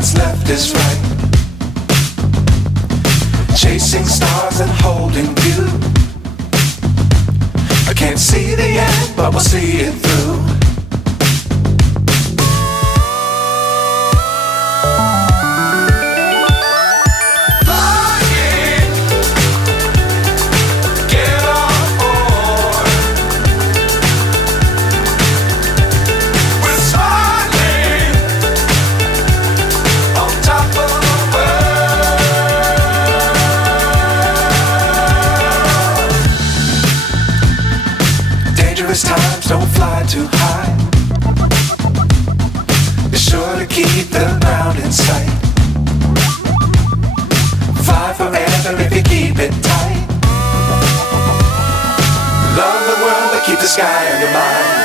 what's left is right. Chasing stars and holding you. I can't see the end, but we'll see it through. Times don't fly too high. Be sure to keep the ground in sight. Fly forever if you keep it tight. Love the world but keep the sky on your mind.